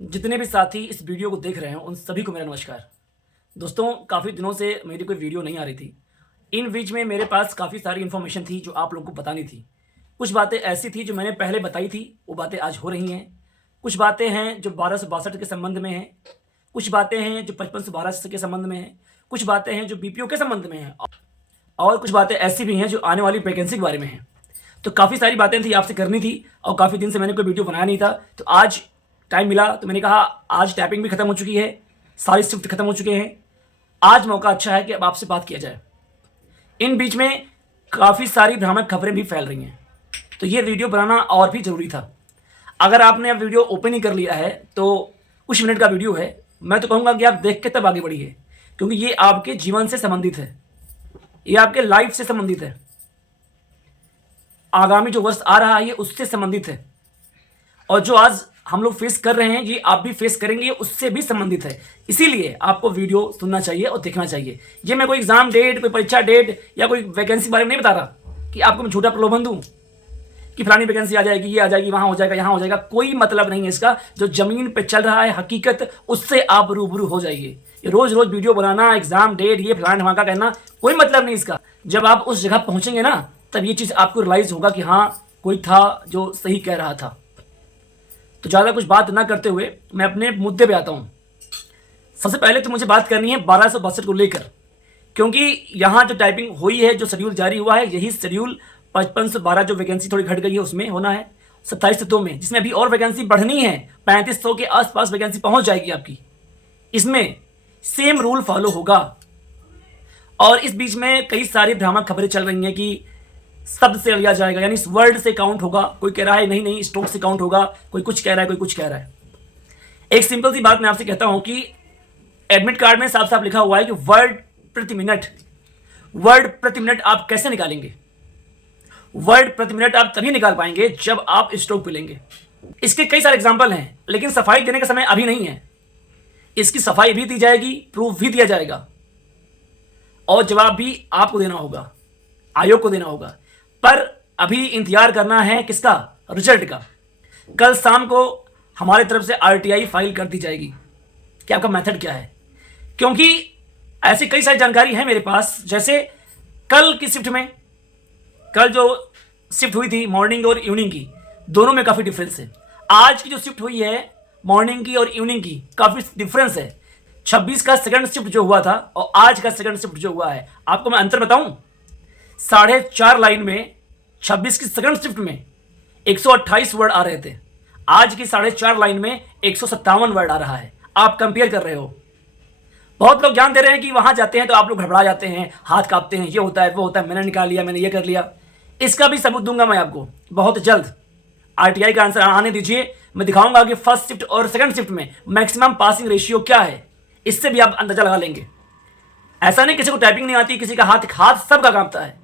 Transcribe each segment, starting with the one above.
जितने भी साथी इस वीडियो को देख रहे हैं उन सभी को मेरा नमस्कार। दोस्तों, काफ़ी दिनों से मेरी कोई वीडियो नहीं आ रही थी। इन बीच में मेरे पास काफ़ी सारी इन्फॉर्मेशन थी जो आप लोगों को बतानी थी। कुछ बातें ऐसी थी जो मैंने पहले बताई थी, वो बातें आज हो रही हैं। कुछ बातें हैं जो 1262 के संबंध में हैं। कुछ बातें हैं जो 5512 के संबंध में हैं। कुछ बातें हैं जो बीपीओ के संबंध में हैं और कुछ बातें ऐसी भी हैं जो आने वाली वैकेंसी के बारे में हैं। तो काफ़ी सारी बातें थी आपसे करनी थी और काफ़ी दिन से मैंने कोई वीडियो बनाया नहीं था। तो आज टाइम मिला तो मैंने कहा आज टैपिंग भी खत्म हो चुकी है, सारी शिफ्ट खत्म हो चुके हैं। आज मौका अच्छा है कि अब आपसे बात किया जाए। इन बीच में काफ़ी सारी भ्रामक खबरें भी फैल रही हैं, तो ये वीडियो बनाना और भी ज़रूरी था। अगर आपने अब वीडियो ओपन ही कर लिया है तो कुछ मिनट का वीडियो है, मैं तो कहूँगा कि आप देख के तब आगे बढ़िए, क्योंकि ये आपके जीवन से संबंधित है, ये आपके लाइफ से संबंधित है, आगामी जो वर्ष आ रहा है ये उससे संबंधित है, और जो आज हम लोग फेस कर रहे हैं ये आप भी फेस करेंगे, उससे भी संबंधित है। इसीलिए आपको वीडियो सुनना चाहिए और देखना चाहिए। ये मैं कोई एग्जाम डेट, कोई परीक्षा डेट या कोई वैकेंसी बारे में नहीं बता रहा कि आपको मैं झूठा प्रलोभन दूं कि फलानी वैकेंसी आ जाएगी, ये आ जाएगी, वहां हो जाएगा, यहाँ हो जाएगा। कोई मतलब नहीं है इसका। जो जमीन पे चल रहा है हकीकत, उससे आप रूबरू हो जाइए। ये रोज रोज वीडियो बनाना, एग्जाम डेट, ये फलाना ढमाका कहना, कोई मतलब नहीं इसका। जब आप उस जगह पहुंचेंगे ना, तब ये चीज़ आपको रियलाइज होगा कि हाँ, कोई था जो सही कह रहा था। तो ज़्यादा कुछ बात ना करते हुए मैं अपने मुद्दे पे आता हूँ। सबसे पहले तो मुझे बात करनी है 1262 को लेकर, क्योंकि यहाँ जो टाइपिंग हुई है, जो शेड्यूल जारी हुआ है, यही शेड्यूल 5512 जो वैकेंसी थोड़ी घट गई है उसमें होना है 2702 में, जिसमें अभी और वैकेंसी बढ़नी है। 3500 के आसपास वैकेंसी पहुंच जाएगी आपकी। इसमें सेम रूल फॉलो होगा। और इस बीच में कई सारी भ्रामक खबरें चल रही हैं कि शब्द से लिया जाएगा, यानी वर्ड से काउंट होगा। कोई कह रहा है नहीं नहीं स्ट्रोक से काउंट होगा, कोई कुछ कह रहा है, कोई कुछ कह रहा है। एक सिंपल सी बात मैं आपसे कहता हूं कि एडमिट कार्ड में साफ साफ लिखा हुआ है कि वर्ड प्रति मिनट। वर्ड प्रति मिनट आप कैसे निकालेंगे? वर्ड प्रति मिनट आप तभी निकाल पाएंगे जब आप स्ट्रोक पे लेंगे। इसके कई सारे एग्जाम्पल हैं, लेकिन सफाई देने का समय अभी नहीं है। इसकी सफाई भी दी जाएगी, प्रूफ भी दिया जाएगा, और जवाब भी आपको देना होगा, आयोग को देना होगा। पर अभी इंतजार करना है किसका? रिजल्ट का। कल शाम को हमारी तरफ से आरटीआई फाइल कर दी जाएगी कि आपका मेथड क्या है, क्योंकि ऐसी कई सारी जानकारी है मेरे पास। जैसे कल की शिफ्ट में, कल जो शिफ्ट हुई थी मॉर्निंग और इवनिंग की, दोनों में काफ़ी डिफरेंस है। आज की जो शिफ्ट हुई है मॉर्निंग की और इवनिंग की, काफ़ी डिफरेंस है। 26 का सेकंड शिफ्ट जो हुआ था और आज का सेकंड शिफ्ट जो हुआ है, आपको मैं अंतर बताऊं। 4.5 लाइन में 26 की सेकंड शिफ्ट में 128 वर्ड आ रहे थे, आज की 4.5 लाइन में 157 वर्ड आ रहा है। आप कंपेयर कर रहे हो। बहुत लोग ज्ञान दे रहे हैं कि वहां जाते हैं तो आप लोग घबरा जाते हैं, हाथ कांपते हैं, ये होता है, वो होता है, मैंने निकाल लिया, मैंने ये कर लिया। इसका भी सबूत दूंगा मैं आपको बहुत जल्द। आरटीआई का आंसर आने दीजिए, मैं दिखाऊंगा कि फर्स्ट शिफ्ट और सेकंड शिफ्ट में मैक्सिमम पासिंग रेशियो क्या है। इससे भी आप अंदाजा लगा लेंगे। ऐसा नहीं किसी को टाइपिंग नहीं आती, किसी का हाथ हाथ सबका कांपता है।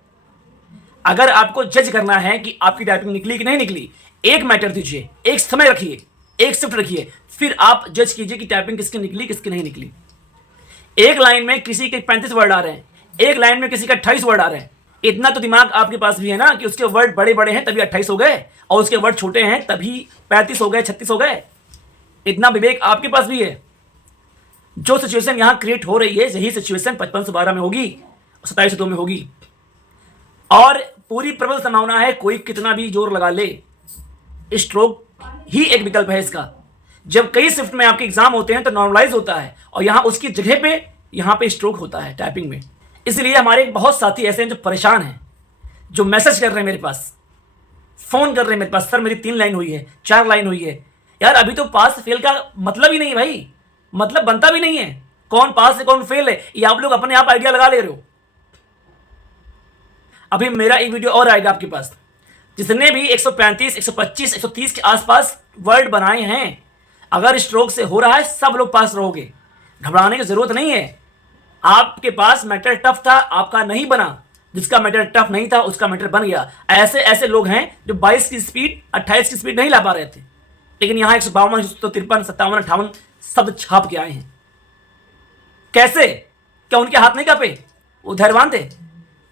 अगर आपको जज करना है कि आपकी टाइपिंग निकली कि नहीं निकली, एक मैटर दीजिए, एक समय रखिए, एक शिफ्ट रखिए, फिर आप जज कीजिए कि टाइपिंग किसकी निकली, किसकी नहीं निकली। एक लाइन में किसी के 35 वर्ड आ रहे हैं, एक लाइन में किसी का 28 वर्ड आ रहे हैं। इतना तो दिमाग आपके पास भी है ना कि उसके वर्ड बड़े बड़े हैं तभी 28 हो गए, और उसके वर्ड छोटे हैं तभी 35 हो गए, 36 हो गए। इतना विवेक आपके पास भी है। जो सिचुएशन यहां क्रिएट हो रही है, यही सिचुएशन 5512 में होगी, 2702 में होगी। और पूरी प्रबल संभावना है, कोई कितना भी जोर लगा ले, स्ट्रोक ही एक विकल्प है इसका। जब कई शिफ्ट में आपके एग्जाम होते हैं तो नॉर्मलाइज होता है, और यहां उसकी जगह पे यहां पे स्ट्रोक होता है टाइपिंग में। इसलिए हमारे बहुत साथी ऐसे हैं जो परेशान हैं, जो मैसेज कर रहे हैं मेरे पास, फोन कर रहे हैं मेरे पास, सर मेरी 3 लाइन हुई है, 4 लाइन हुई है। यार अभी तो पास फेल का मतलब ही नहीं है भाई, मतलब बनता भी नहीं है। कौन पास है कौन फेल है, ये आप लोग अपने आप आइडिया लगा ले रहे हो। अभी मेरा एक वीडियो और आएगा आपके पास, जिसने भी 135, 125, 130 के आसपास वर्ड बनाए हैं। अगर स्ट्रोक से हो रहा है, सब लोग पास रहोगे, घबराने की जरूरत नहीं है। आपके पास मैटर टफ था, आपका नहीं बना। जिसका मैटर टफ नहीं था उसका मैटर बन गया। ऐसे ऐसे लोग हैं जो 22 की स्पीड, 28 की स्पीड नहीं ला पा रहे थे, लेकिन यहां 152, 153, 57, 58 शब्द छाप के आए हैं। कैसे? क्या उनके हाथ नहीं कांपे? वो धैर्यवान थे?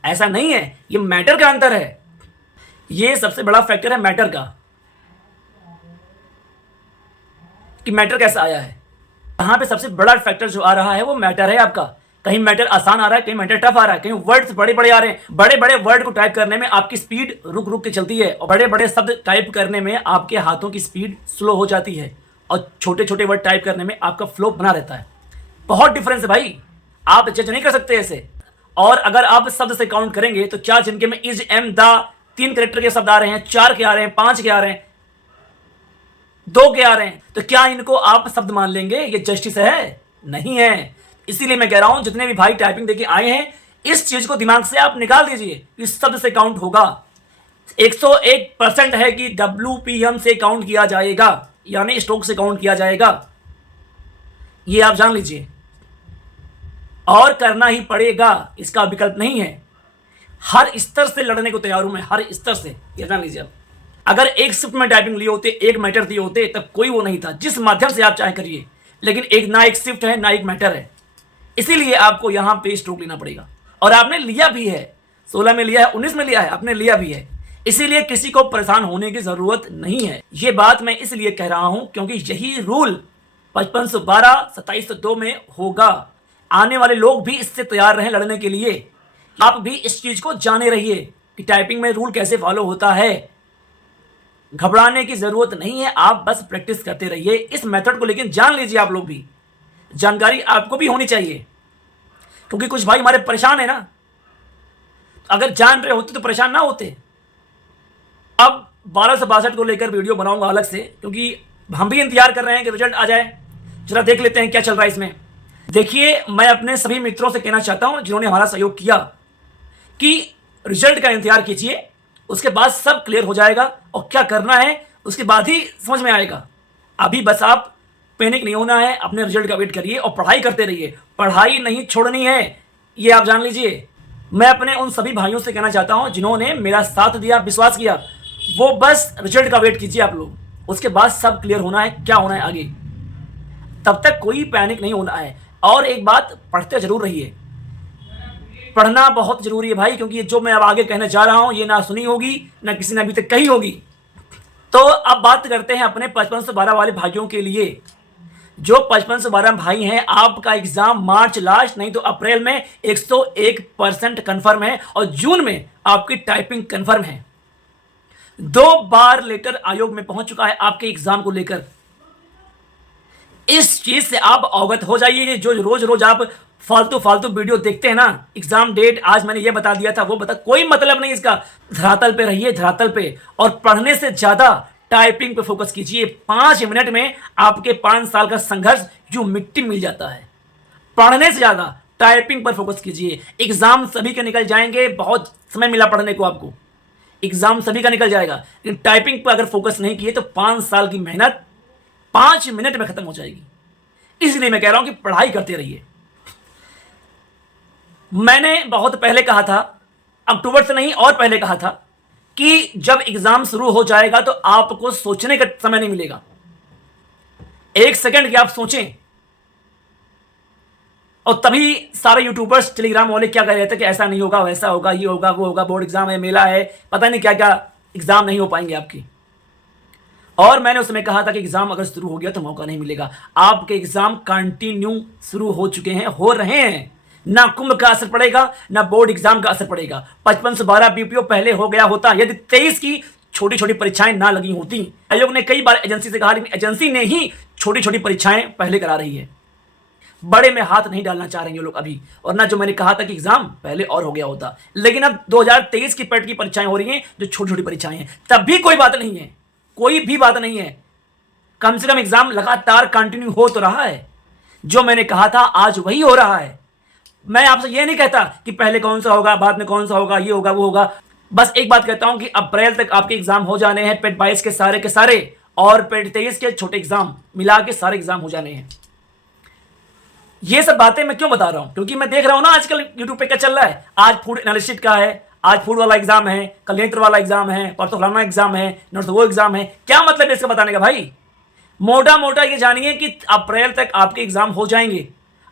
ऐसा नहीं है, ये मैटर का अंतर है। ये सबसे बड़ा फैक्टर है मैटर का। कि मैटर कैसा आया है। यहाँ पे सबसे बड़ा फैक्टर जो आ रहा है वो मैटर है आपका। कहीं मैटर आसान आ रहा है, कहीं मैटर टफ आ रहा है, कहीं वर्ड्स बड़े बड़े आ रहे हैं। बड़े बड़े वर्ड को टाइप करने में आपकी स्पीड रुक रुक के चलती है, और बड़े बड़े शब्द टाइप करने में आपके हाथों की स्पीड स्लो हो जाती है, और छोटे छोटे वर्ड टाइप करने में आपका फ्लो बना रहता है। बहुत डिफरेंस है भाई, आप जज नहीं कर सकते ऐसे। और अगर आप शब्द से काउंट करेंगे तो क्या जिनके में इज, एम, द 3 कैरेक्टर के शब्द आ रहे हैं, 4 के आ रहे हैं, 5 के आ रहे हैं, 2 के आ रहे हैं, तो क्या इनको आप शब्द मान लेंगे? ये जस्टिस है? नहीं है। इसीलिए मैं कह रहा हूं जितने भी भाई टाइपिंग देके आए हैं, इस चीज को दिमाग से आप निकाल दीजिए। इस शब्द से काउंट होगा। 101% है कि WPM से काउंट किया जाएगा, यानी स्ट्रोक से काउंट किया जाएगा। ये आप जान लीजिए, और करना ही पड़ेगा, इसका विकल्प नहीं है। हर स्तर से लड़ने को तैयार हूं मैं, हर स्तर से, ये जान लीजिए। अगर एक शिफ्ट में टाइपिंग लिए होते, एक मैटर दिए होते, तब कोई वो नहीं था। जिस माध्यम से आप चाहे करिए, लेकिन एक ना एक शिफ्ट है ना एक मैटर है, इसीलिए आपको यहां पे स्ट्रोक लेना पड़ेगा। और आपने लिया भी है, 16 में लिया है, 19 में लिया है, आपने लिया भी है। इसीलिए किसी को परेशान होने की जरूरत नहीं है। ये बात मैं इसलिए कह रहा हूं क्योंकि यही रूल 5512 2702 में होगा। आने वाले लोग भी इससे तैयार रहें लड़ने के लिए। आप भी इस चीज को जाने रहिए कि टाइपिंग में रूल कैसे फॉलो होता है। घबराने की जरूरत नहीं है, आप बस प्रैक्टिस करते रहिए इस मेथड को। लेकिन जान लीजिए, आप लोग भी, जानकारी आपको भी होनी चाहिए, क्योंकि कुछ भाई हमारे परेशान है ना। अगर जान रहे होते तो परेशान ना होते। अब 1262 को लेकर वीडियो बनाऊंगा अलग से, क्योंकि हम भी इंतजार कर रहे हैं कि रिजल्ट आ जाए। जरा देख लेते हैं क्या चल रहा है इसमें। देखिए, मैं अपने सभी मित्रों से कहना चाहता हूं जिन्होंने हमारा सहयोग किया कि रिजल्ट का इंतजार कीजिए, उसके बाद सब क्लियर हो जाएगा, और क्या करना है उसके बाद ही समझ में आएगा। अभी बस आप पैनिक नहीं होना है, अपने रिजल्ट का वेट करिए और पढ़ाई करते रहिए। पढ़ाई नहीं छोड़नी है, ये आप जान लीजिए। मैं अपने उन सभी भाइयों से कहना चाहता हूं जिन्होंने मेरा साथ दिया, विश्वास किया, वो बस रिजल्ट का वेट कीजिए आप लोग, उसके बाद सब क्लियर होना है, क्या होना है आगे। तब तक कोई पैनिक नहीं होना है। और एक बात, पढ़ते जरूर रहिए। पढ़ना बहुत जरूरी है भाई, क्योंकि जो मैं अब आगे कहने जा रहा हूं ये ना सुनी होगी, ना किसी ने अभी तक कही होगी। तो अब बात करते हैं अपने 5512 वाले भाइयों के लिए। जो 5512 भाई हैं, आपका एग्जाम मार्च लास्ट नहीं तो अप्रैल में 101% कंफर्म है, और जून में आपकी टाइपिंग कंफर्म है। 2 बार लेटर आयोग में पहुंच चुका है आपके एग्जाम को लेकर। इस चीज से आप अवगत हो जाइए। जो रोज रोज आप फालतू फालतू वीडियो देखते हैं ना, एग्जाम डेट आज मैंने ये बता दिया था, वो बता, कोई मतलब नहीं इसका। धरातल पे रहिए, धरातल पे, और पढ़ने से ज्यादा टाइपिंग पे फोकस कीजिए। 5 मिनट में आपके 5 साल का संघर्ष यूं मिट्टी मिल जाता है। पढ़ने से ज्यादा टाइपिंग पर फोकस कीजिए। एग्जाम सभी के निकल जाएंगे, बहुत समय मिला पढ़ने को आपको, एग्जाम सभी का निकल जाएगा, लेकिन टाइपिंग पर अगर फोकस नहीं किए तो 5 साल की मेहनत 5 मिनट में खत्म हो जाएगी। इसलिए मैं कह रहा हूं कि पढ़ाई करते रहिए। मैंने बहुत पहले कहा था, अक्टूबर से नहीं और पहले कहा था, कि जब एग्जाम शुरू हो जाएगा तो आपको सोचने का समय नहीं मिलेगा। 1 सेकंड की आप सोचें। और तभी सारे यूट्यूबर्स, टेलीग्राम वाले क्या कह रहे थे कि ऐसा नहीं होगा, वैसा होगा, ये होगा, वो होगा, बोर्ड एग्जाम है, मेला है, पता नहीं क्या क्या, एग्जाम नहीं हो पाएंगे आपकी। और मैंने उसमें कहा था कि एग्जाम अगर शुरू हो गया तो मौका नहीं मिलेगा। आपके एग्जाम कंटिन्यू शुरू हो चुके हैं, हो रहे हैं। ना कुंभ का असर पड़ेगा, ना बोर्ड एग्जाम का असर पड़ेगा। 55 से 12 बीपीओ पहले हो गया होता यदि 23 की छोटी छोटी परीक्षाएं ना लगी होती। आयोग ने कई बार एजेंसी से कहा, लेकिन एजेंसी ने ही छोटी छोटी परीक्षाएं पहले करा रही है। बड़े में हाथ नहीं डालना चाह रहे हैं लोग अभी। और ना जो मैंने कहा था कि एग्जाम पहले और हो गया होता, लेकिन अब 2023 की पेट की परीक्षाएं हो रही हैं, जो छोटी छोटी परीक्षाएं हैं। तब भी कोई बात नहीं है, कोई भी बात नहीं है। कम से कम एग्जाम लगातार कंटिन्यू हो तो रहा है। जो मैंने कहा था आज वही हो रहा है। मैं आपसे ये नहीं कहता कि पहले कौन सा होगा, बाद में कौन सा होगा, ये होगा, वो होगा। बस एक बात कहता हूं कि अप्रैल तक आपके एग्जाम हो जाने हैं, पेट 22 के सारे और पेट 23 के छोटे एग्जाम मिला के सारे एग्जाम हो जाने हैं। ये सब बातें मैं क्यों बता रहा हूं? क्योंकि मैं देख रहा हूं ना आजकल यूट्यूब पे क्या चल रहा है। आज फूड एनालिस्ट का है, आज फूड वाला एग्जाम है, कल नेत्र वाला एग्जाम है, परसों फलाना एग्जाम है, नर्स वो एग्जाम है। क्या मतलब है इसका बताने का भाई? मोटा मोटा ये जानिए कि अप्रैल तक आपके एग्जाम हो जाएंगे।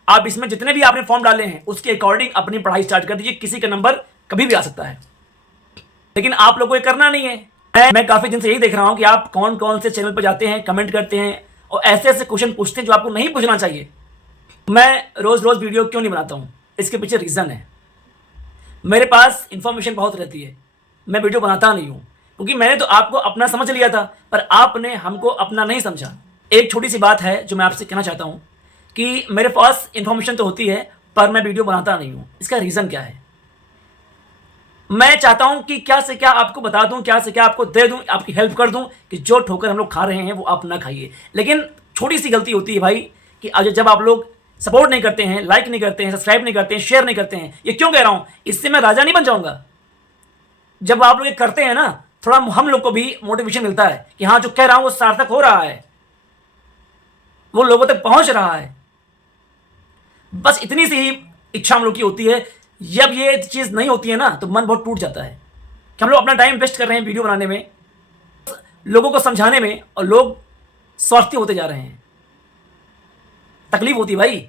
आप इसमें जितने भी आपने फॉर्म डाले हैं उसके अकॉर्डिंग अपनी पढ़ाई स्टार्ट कर दीजिए। किसी का नंबर कभी भी आ सकता है, लेकिन आप लोगों को ये करना नहीं है। मैं काफी दिन से यही देख रहा हूं कि आप कौन कौन से चैनल पर जाते हैं, कमेंट करते हैं और ऐसे ऐसे क्वेश्चन पूछते हैं जो आपको नहीं पूछना चाहिए। मैं रोज रोज वीडियो क्यों नहीं बनाता हूं, इसके पीछे रीजन है। मेरे पास इंफॉर्मेशन बहुत रहती है, मैं वीडियो बनाता नहीं हूं, क्योंकि मैंने तो आपको अपना समझ लिया था, पर आपने हमको अपना नहीं समझा। एक छोटी सी बात है जो मैं आपसे कहना चाहता हूं कि मेरे पास इंफॉर्मेशन तो होती है, पर मैं वीडियो बनाता नहीं हूं। इसका रीजन क्या है? मैं चाहता हूं कि क्या से क्या आपको बता दूं, क्या से क्या आपको दे दूं, आपकी हेल्प कर दूं कि जो ठोकर हम लोग खा रहे हैं वो आप ना खाइए। लेकिन छोटी सी गलती होती है भाई कि आज जब आप लोग सपोर्ट नहीं करते हैं, लाइक नहीं करते हैं, सब्सक्राइब नहीं करते हैं, शेयर नहीं करते हैं। ये क्यों कह रहा हूं? इससे मैं राजा नहीं बन जाऊंगा। जब आप लोग ये करते हैं ना, थोड़ा हम लोग को भी मोटिवेशन मिलता है कि हाँ, जो कह रहा हूं वो सार्थक हो रहा है, वो लोगों तक पहुंच रहा है। बस इतनी सी ही इच्छा हम लोग की होती है। जब ये चीज नहीं होती है ना, तो मन बहुत टूट जाता है कि हम लोग अपना टाइम वेस्ट कर रहे हैं वीडियो बनाने में, लोगों को समझाने में, और लोग स्वार्थी होते जा रहे हैं। तकलीफ होती है भाई।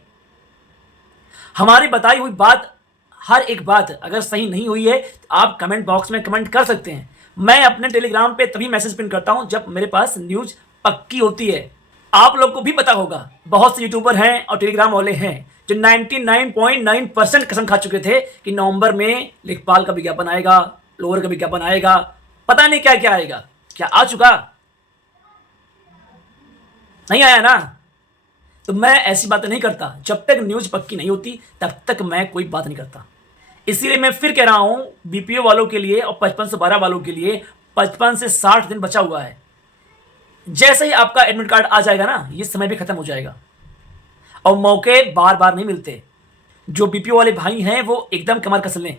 हमारी बताई हुई बात, हर एक बात अगर सही नहीं हुई है तो आप कमेंट बॉक्स में कमेंट कर सकते हैं। मैं अपने टेलीग्राम पे तभी मैसेज पिन करता हूं जब मेरे पास न्यूज पक्की होती है। आप लोग को भी पता होगा, बहुत से यूट्यूबर हैं और टेलीग्राम वाले हैं जो 99.9% कसम खा चुके थे कि नवंबर में लेखपाल का विज्ञापन आएगा, लोअर का विज्ञापन आएगा, पता नहीं क्या क्या आएगा। क्या आ चुका? नहीं आया ना। तो मैं ऐसी बातें नहीं करता। जब तक न्यूज पक्की नहीं होती तब तक मैं कोई बात नहीं करता। इसीलिए मैं फिर कह रहा हूं, बीपीओ वालों के लिए और 55 से 12 वालों के लिए 55 से 60 दिन बचा हुआ है। जैसे ही आपका एडमिट कार्ड आ जाएगा ना, ये समय भी खत्म हो जाएगा और मौके बार बार नहीं मिलते। जो बीपीओ वाले भाई हैं वो एकदम कमर कस लें,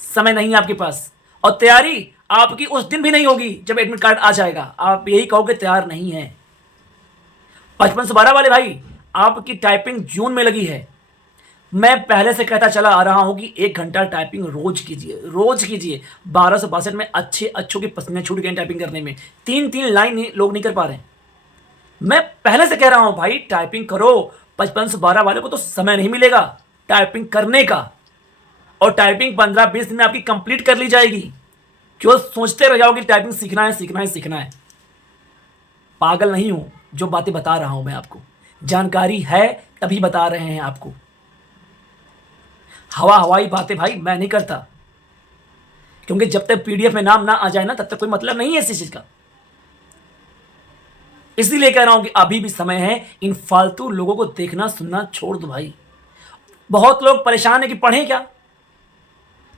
समय नहीं है आपके पास, और तैयारी आपकी उस दिन भी नहीं होगी जब एडमिट कार्ड आ जाएगा। आप यही कहोगे तैयार नहीं है। 55 से 12 वाले भाई, आपकी टाइपिंग जून में लगी है। मैं पहले से कहता चला आ रहा हूं कि 1 घंटा टाइपिंग रोज कीजिए, रोज कीजिए। 1262 में अच्छों के पसीने छूट गए टाइपिंग करने में। 3-3 लाइन लोग नहीं कर पा रहे हैं। मैं पहले से कह रहा हूं भाई, टाइपिंग करो। 55 से 12 वाले को तो समय नहीं मिलेगा टाइपिंग करने का, और टाइपिंग 15-20 दिन में आपकी कंप्लीट कर ली जाएगी। क्यों सोचते रह जाओगे टाइपिंग सीखना है, सीखना है, सीखना है? पागल नहीं हूं, जो बातें बता रहा हूं मैं आपको जानकारी है तभी बता रहे हैं आपको। हवाई बातें भाई मैं नहीं करता, क्योंकि जब तक पीडीएफ में नाम ना आ जाए ना, तब तक कोई मतलब नहीं है इस चीज का। इसीलिए कह रहा हूं कि अभी भी समय है। इन फालतू लोगों को देखना सुनना छोड़ दो भाई। बहुत लोग परेशान है कि पढ़ें क्या,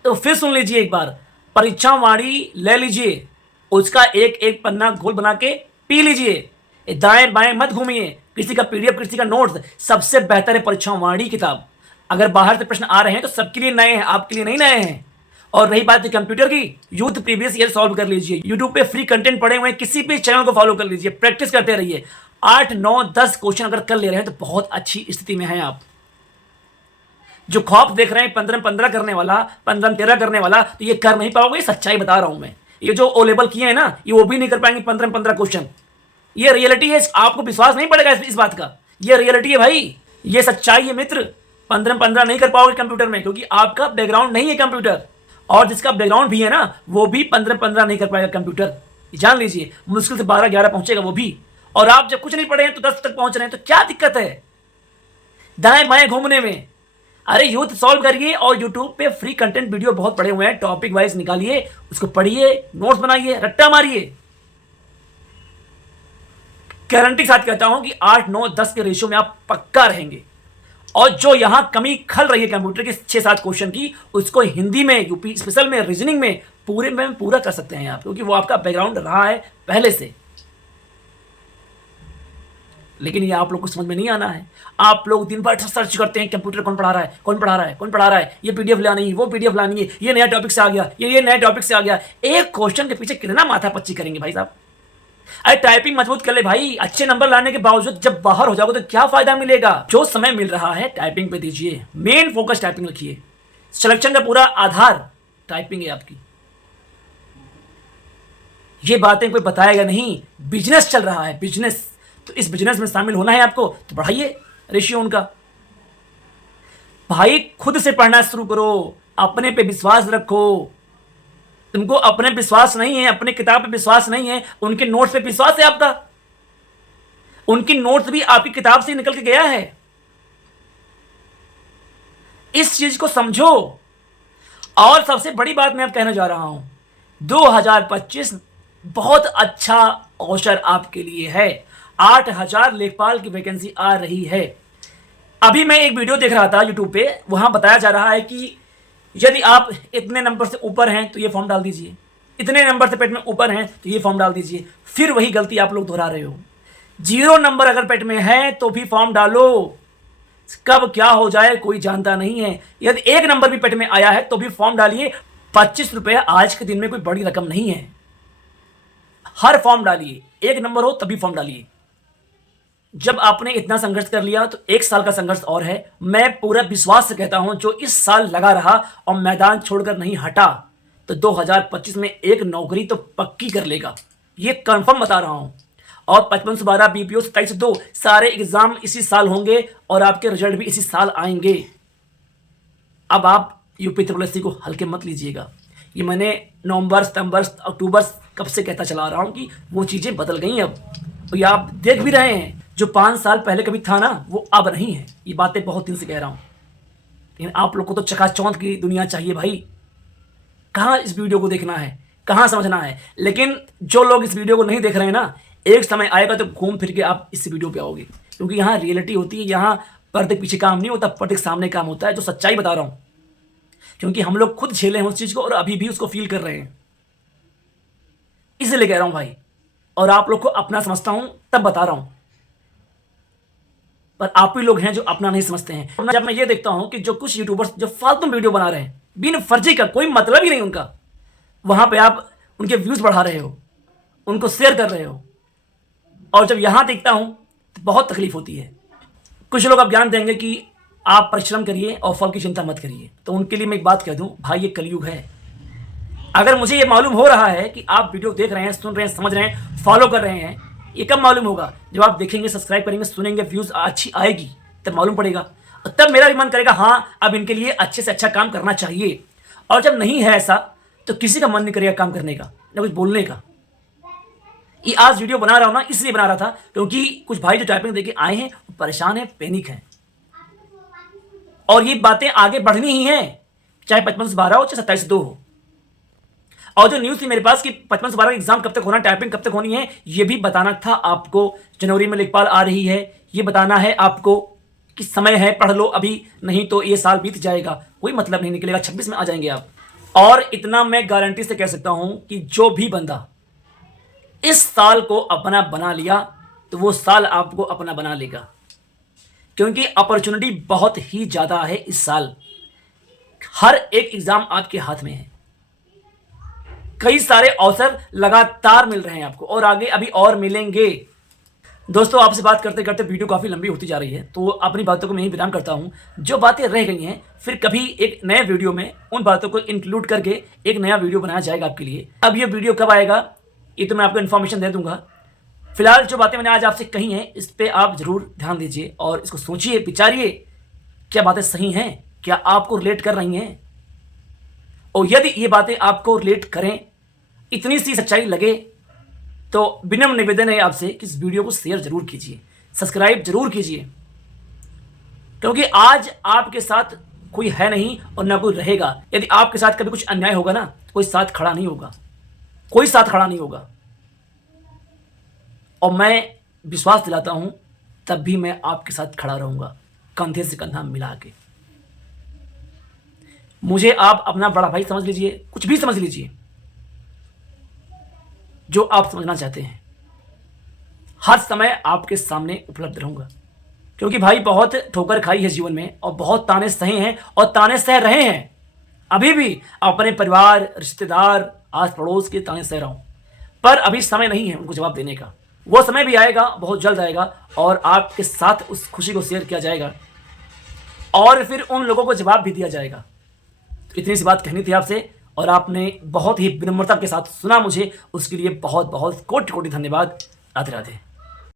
तो फिर सुन लीजिए एक बार, परीक्षा वाणी ले लीजिए, उसका एक एक पन्ना घोल बना के पी लीजिए। दाएं बाएं मत घूमिए, किसी का पीडीएफ किसी का नोट्स। सबसे बेहतर है परीक्षा वाणी किताब। अगर बाहर से प्रश्न आ रहे हैं तो सबके लिए नए हैं, आपके लिए नहीं नए हैं। और रही बात कंप्यूटर की, यूथ प्रीवियस ईयर सॉल्व कर लीजिए। यूट्यूब पे फ्री कंटेंट पड़े हुए हैं, किसी भी चैनल को फॉलो कर लीजिए, प्रैक्टिस करते रहिए। 8, 9, 10 क्वेश्चन अगर कर ले रहे हैं तो बहुत अच्छी स्थिति में हैं आप। जो खौफ देख रहे हैं 15-15 करने वाला, 15-13 करने वाला, तो ये कर नहीं पाओगे। सच्चाई बता रहा हूं मैं। ये जो ओ लेवल किए हैं ना, ये वो भी नहीं कर पाएंगे 15-15 क्वेश्चन। ये रियलिटी है, आपको विश्वास नहीं पड़ेगा इस बात का। ये रियलिटी है भाई, ये सच्चाई है मित्र। 15-15 नहीं कर पाओगे कंप्यूटर में, क्योंकि आपका बैकग्राउंड नहीं है कंप्यूटर। और जिसका बैकग्राउंड भी है ना, वो भी 15-15 नहीं कर पाएगा कंप्यूटर, जान लीजिए। मुश्किल से 12-11 पहुंचेगा वो भी। और आप जब कुछ नहीं पढ़े हैं तो 10 तक पहुंच रहे हैं, तो क्या दिक्कत है दाएं बाएं घूमने में? अरे यूथ सॉल्व करिए, और यूट्यूब पे फ्री कंटेंट वीडियो बहुत पड़े हुए हैं, टॉपिक वाइज निकालिए, उसको पढ़िए, नोट्स बनाइए, रट्टा मारिए। गारंटी के साथ कहता हूं कि 8, 9, 10 के रेशियो में आप पक्का रहेंगे। और जो यहां कमी खल रही है कंप्यूटर के 6-7 क्वेश्चन की, उसको हिंदी में, यूपी स्पेशल में, रीजनिंग में पूरा कर सकते हैं आप, क्योंकि वो आपका बैकग्राउंड रहा है पहले से। लेकिन ये आप लोग को समझ में नहीं आना है। आप लोग दिन भर सर्च करते हैं कंप्यूटर कौन पढ़ा रहा है, कौन पढ़ा रहा है, कौन पढ़ा रहा है, ये पीडीएफ लानी है, वो पीडीएफ लानी है, ये नया टॉपिक से आ गया, ये नया टॉपिक से आ गया। एक क्वेश्चन के पीछे कितना माथापच्ची करेंगे भाई साहब? अरे टाइपिंग मजबूत कर ले भाई। अच्छे नंबर लाने के बावजूद जब बाहर हो जाओगे तो क्या फायदा मिलेगा? जो समय मिल रहा है टाइपिंग पे दीजिए, मेन फोकस टाइपिंग रखिए। सिलेक्शन का पूरा आधार टाइपिंग है आपकी। ये बातें कोई बताएगा नहीं। बिजनेस चल रहा है, बिजनेस, तो इस बिजनेस में शामिल होना है आपको, तो बढ़ाइए रेशियो उनका। भाई खुद से पढ़ना शुरू करो, अपने पे विश्वास रखो। तुमको अपने विश्वास नहीं है, अपने किताब पे विश्वास नहीं है, उनके नोट्स पे विश्वास है आपका। उनकी नोट्स भी आपकी किताब से निकल के गया है। इस चीज को समझो। और सबसे बड़ी बात मैं अब कहने जा रहा हूं, 2025 बहुत अच्छा अवसर आपके लिए है। 8000 लेखपाल की वैकेंसी आ रही है। अभी मैं एक वीडियो देख रहा था यूट्यूब पे, वहां बताया जा रहा है कि यदि आप इतने नंबर से ऊपर हैं तो ये फॉर्म डाल दीजिए, इतने नंबर से पेट में ऊपर हैं तो ये फॉर्म डाल दीजिए। फिर वही गलती आप लोग दोहरा रहे हो। 0 नंबर अगर पेट में है तो भी फॉर्म डालो। कब क्या हो जाए कोई जानता नहीं है। यदि 1 नंबर भी पेट में आया है तो भी फॉर्म डालिए। 25 रुपए आज के दिन में कोई बड़ी रकम नहीं है। हर फॉर्म डालिए, 1 नंबर हो तभी फॉर्म डालिए। जब आपने इतना संघर्ष कर लिया तो 1 साल का संघर्ष और है। मैं पूरा विश्वास से कहता हूं, जो इस साल लगा रहा और मैदान छोड़कर नहीं हटा तो 2025 में एक नौकरी तो पक्की कर लेगा, ये कंफर्म बता रहा हूं। और 55 से 12, बीपीओ 27 से 2 सारे एग्जाम इसी साल होंगे और आपके रिजल्ट भी इसी साल आएंगे। अब आप यूपी ट्रिपल एससी को हल्के मत लीजिएगा। ये मैंने नवंबर, सितंबर, अक्टूबर कब से कहता चला रहा हूं कि वो चीजें बदल गई अब। तो ये आप देख भी रहे हैं, जो 5 साल पहले कभी था ना, वो अब नहीं है। ये बातें बहुत दिन से कह रहा हूं, लेकिन आप लोग को तो चकाचौंध की दुनिया चाहिए भाई। कहाँ इस वीडियो को देखना है, कहाँ समझना है। लेकिन जो लोग इस वीडियो को नहीं देख रहे हैं ना, एक समय आएगा तो घूम फिर के आप इस वीडियो पे आओगे, क्योंकि यहाँ रियलिटी होती है। यहाँ पर्दे पीछे काम नहीं होता, पर्दे के सामने काम होता है। जो सच्चाई बता रहा हूँ, क्योंकि हम लोग खुद झेले हैं उस चीज को और अभी भी उसको फील कर रहे हैं, इसलिए कह रहा हूं भाई। और आप लोग को अपना समझता हूं तब बता रहा हूं, पर आप ही लोग हैं जो अपना नहीं समझते हैं। जब मैं ये देखता हूं कि जो कुछ यूट्यूबर्स जो फालतू वीडियो बना रहे हैं, बिन फर्जी का, कोई मतलब ही नहीं उनका, वहां पे आप उनके व्यूज बढ़ा रहे हो, उनको शेयर कर रहे हो, और जब यहां देखता हूं तो बहुत तकलीफ होती है। कुछ लोग अब ज्ञान देंगे कि आप परिश्रम करिए और फल की चिंता मत करिए, तो उनके लिए मैं एक बात कह दूं, भाई ये कलयुग है। अगर मुझे ये मालूम हो रहा है कि आप वीडियो देख रहे हैं, सुन रहे हैं, समझ रहे हैं, फॉलो कर रहे हैं, ये कब मालूम होगा? जब आप देखेंगे, सब्सक्राइब करेंगे, सुनेंगे, व्यूज अच्छी आएगी, तब मालूम पड़ेगा। और तब मेरा भी मन करेगा हाँ अब इनके लिए अच्छे से अच्छा काम करना चाहिए। और जब नहीं है ऐसा तो किसी का मन नहीं करेगा काम करने का, ना कुछ बोलने का। ये आज वीडियो बना रहा हूं ना, इसलिए बना रहा था क्योंकि कुछ भाई जो टाइपिंग देके आए हैं परेशान है, पैनिक है, और ये बातें आगे बढ़नी ही है, चाहे 55 से 12 हो, चाहे 27 से 2 हो। और जो न्यूज़ थी मेरे पास कि 55 से 12 एग्जाम कब तक होना, टाइपिंग कब तक होनी है, ये भी बताना था आपको। जनवरी में लेखपाल आ रही है, ये बताना है आपको कि समय है, पढ़ लो अभी, नहीं तो ये साल बीत जाएगा, कोई मतलब नहीं निकलेगा, 26 में आ जाएंगे आप। और इतना मैं गारंटी से कह सकता हूं कि जो भी बंदा इस साल को अपना बना लिया तो वो साल आपको अपना बना लेगा, क्योंकि अपॉर्चुनिटी बहुत ही ज्यादा है इस साल। हर एक एग्जाम आपके हाथ में है, कई सारे अवसर लगातार मिल रहे हैं आपको, और आगे अभी और मिलेंगे। दोस्तों, आपसे बात करते करते वीडियो काफी लंबी होती जा रही है, तो अपनी बातों को मैं यही विराम करता हूं। जो बातें रह गई हैं फिर कभी एक नए वीडियो में उन बातों को इंक्लूड करके एक नया वीडियो बनाया जाएगा आपके लिए। अब ये वीडियो कब आएगा ये तो मैं आपको इन्फॉर्मेशन दे दूंगा। फिलहाल जो बातें मैंने आज आपसे कही हैं, इस पर आप जरूर ध्यान दीजिए और इसको सोचिए, विचारिए, क्या बातें सही हैं, क्या आपको रिलेट कर रही हैं। और यदि ये बातें आपको रिलेट करें, इतनी सी सच्चाई लगे, तो विनम्र निवेदन है आपसे कि इस वीडियो को शेयर जरूर कीजिए, सब्सक्राइब जरूर कीजिए, क्योंकि आज आपके साथ कोई है नहीं और ना कोई रहेगा। यदि आपके साथ कभी कुछ अन्याय होगा ना, तो कोई साथ खड़ा नहीं होगा, कोई साथ खड़ा नहीं होगा। और मैं विश्वास दिलाता हूं तब भी मैं आपके साथ खड़ा रहूंगा, कंधे से कंधा मिला के। मुझे आप अपना बड़ा भाई समझ लीजिए, कुछ भी समझ लीजिए, जो आप समझना चाहते हैं, हर समय आपके सामने उपलब्ध रहूंगा। क्योंकि भाई बहुत ठोकर खाई है जीवन में, और बहुत ताने सहे हैं और ताने सह रहे हैं। अभी भी अपने परिवार, रिश्तेदार, आस पड़ोस के ताने सह रहा हूं, पर अभी समय नहीं है उनको जवाब देने का। वो समय भी आएगा, बहुत जल्द आएगा, और आपके साथ उस खुशी को शेयर किया जाएगा और फिर उन लोगों को जवाब भी दिया जाएगा। तो इतनी सी बात कहनी थी आपसे, और आपने बहुत ही विनम्रता के साथ सुना मुझे, उसके लिए बहुत बहुत कोटि कोटि धन्यवाद। राधे राधे।